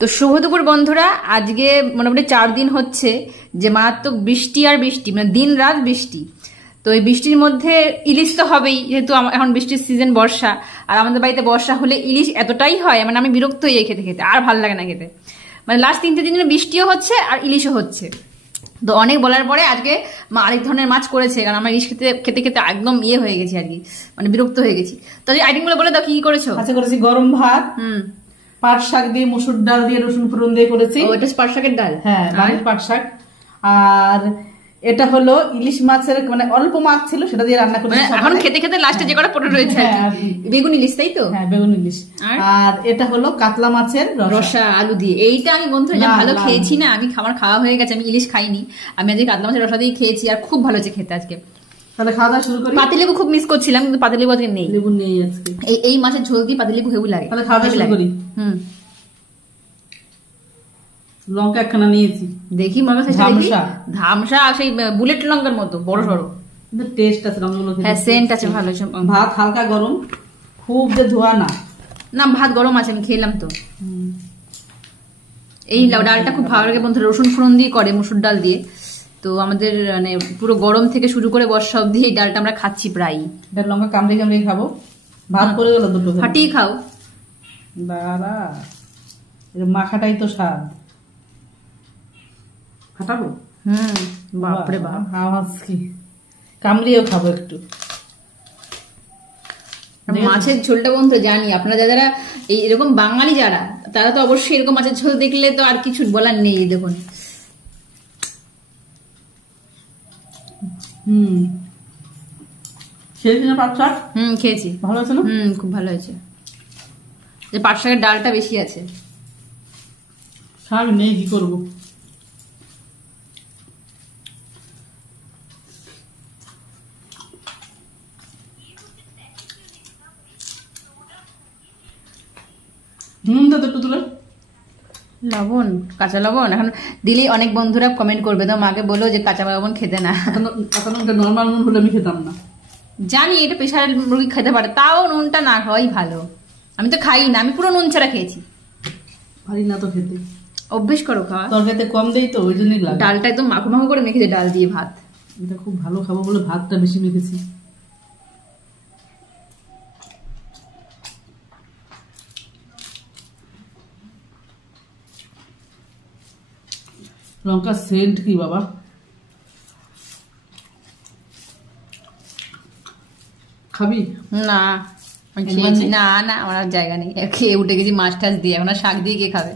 তো শুভ দুপুর বন্ধুরা, আজকে মোটামুটি 4 দিন হচ্ছে যে মারাত্মক বৃষ্টি আর বৃষ্টি, মানে দিন রাত বৃষ্টি। তো এই বৃষ্টির মধ্যে ইলিশ তো হবেই, যেহেতু এখন বৃষ্টির সিজন, বর্ষা। আর আমাদের বাড়িতে বর্ষা হলে ইলিশ এতটাই হয়, মানে আমি বিরক্ত হয়ে যাই খেতে খেতে, আর ভালো লাগে না খেতে। মানে লাস্ট 3-4 দিন বৃষ্টিও হচ্ছে আর ইলিশও হচ্ছে। তো অনেক বলার পরে আজকে মা আরেক ধরনের মাছ করেছে, কারণ আমার ইলিশ খেতে খেতে খেতে একদম হয়ে গেছি আর কি, মানে বিরক্ত হয়ে গেছি। তো এই আইটেমগুলো বলে দাও, কি কি করেছো? আচ্ছা, করেছি গরম ভাত, পাট শাক দিয়ে, মসুর ডাল দিয়ে, রসুন ফোড়ন দিয়ে করেছি। এটা পাট শাকের ডাল? হ্যাঁ, বাড়ির পাট শাক। আর এটা হলো ইলিশ মাছের, মানে অল্প মাছ ছিল, সেটা দিয়ে রান্না করেছি। এখন খেতে খেতে লাস্টে যে কটা পড়ে রয়েছে বেগুন ইলিশ, তাই তো? হ্যাঁ, বেগুন ইলিশ। আর এটা হলো কাতলা মাছের রসা আলু দিয়ে। এইটা আমি বন্ধুরা যা ভালো খেয়েছি না, আমি আমার খাওয়া হয়ে গেছে। আমি ইলিশ খাইনি, আমি আজকে কাতলা মাছের রসা দিয়ে খেয়েছি, আর খুব ভালো হয়েছে খেতে আজকে। তাহলে খাওয়া দাওয়া শুরু করি। পাতিলেবু খুব মিস করছিলাম, কিন্তু পাতিলেবু আজকে নেই। লেবু নেই আজকে। এই মাছের ঝোল দিয়ে পাতিলেবু হেবু লাগে। তাহলে খাওয়া দাওয়া শুরু করি। লঙ্কা একখানা নিয়েছি, দেখি মনে হচ্ছে ধামসা, সেই বুলেট লঙ্কার মতো বড় সড়ো, কিন্তু টেস্ট আছে লঙ্কাগুলো। হ্যাঁ, সেন্ট আছে ভালো। ভাত হালকা গরম, খুব যে ধোয়া না। না, ভাত গরম আছে, আমি খেলাম তো। এই ডালটা খুব ভালো লাগে বন্ধুরা, রসুন ফোড়ন দিয়ে করে, মসুর ডাল দিয়ে। তো আমাদের মানে পুরো গরম থেকে শুরু করে বর্ষা অব্দি এই ডালটা আমরা খাচ্ছি প্রায়। লঙ্কা কামড়ে কামড়ে খাবো। ভাত করে গেল দুটো, ফাটিয়ে খাও দাঁড়া, মাখাটাই তো স্বাদ। ফাটাবো? বাপরে বাপ, আওয়াজ কি! কামড়িয়েও খাবো একটু। মাছের ঝোলটা বন্ধু জানি আপনারা যারা এরকম বাঙালি যারা, তারা তো অবশ্যই এরকম মাছের ঝোল দেখলে তো আর কিছু বলার নেই। দেখুন, খেয়েছি না পাট শাক? খেয়েছি। ভালো আছে না? খুব ভালো হয়েছে। যে পাট শাকের ডালটা বেশি আছে। শাক নেই, কি করবো? লবণ, কাঁচা লবণ এখন দিলেই অনেক বন্ধুরা কমেন্ট করবে, তো মাকে বলো যে কাঁচা লবণ খেতে না। নর্মাল নুন হলে আমি খেতাম না। জানি এটা প্রেশারের মুরগি খেতে পারে, তাও নুনটা না খাওয়াই ভালো। আমি তো খাই না, আমি পুরো নুন ছাড়া খেয়েছি। পারি না তো খেতে। অভ্যেস করো খাওয়া। তরকারিতে কম দেই তো, ওই জন্যই লাগে। ডালটা একদম মাখো মাখো করে মেখেছে, ডাল দিয়ে ভাত। এটা খুব ভালো খাবো বলে ভাতটা বেশি মেখেছি। লঙ্কা সেন্ট কি বাবা! খাবি না? না না, আমার জায়গা নেই, খেয়ে উঠে গেছি মাছ টাছ দিয়ে। এখন শাক দিয়ে কে খাবে?